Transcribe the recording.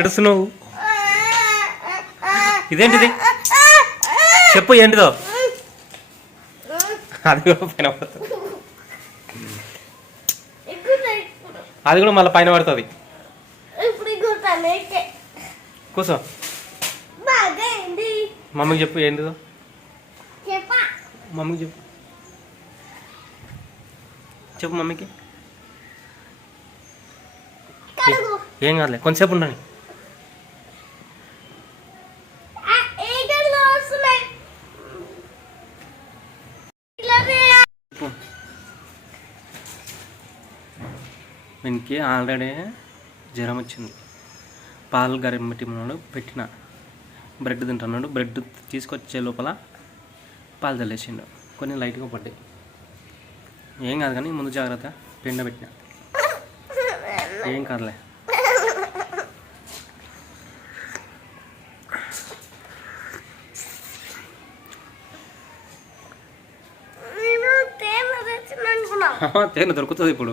ఎడుస్తున్నావు? ఇదేంటిది చెప్పు, ఏంటిదో? అది కూడా పైన పడుతుంది, అది కూడా మళ్ళీ పైన పడుతుంది. కూర్చో, మమ్మీకి చెప్పు ఏంటిదో, మమ్మీకి చెప్పు, చెప్పు మమ్మీకి. ఏం కాదులే, కొంచెంసేపు ఉండని. వీనికి ఆల్రెడీ జ్వరం వచ్చింది. పాలు గరిమెట్టిమన్నాడు, పెట్టిన బ్రెడ్ తింటున్నాడు. బ్రెడ్ తీసుకొచ్చే లోపల పాలు చల్లేసిండు, కొన్ని లైట్గా పడ్డాయి. ఏం కాదు కానీ ముందు జాగ్రత్త, పెండ పెట్టిన. ఏం కాదులే. తేనె దొరుకుతుంది ఇప్పుడు.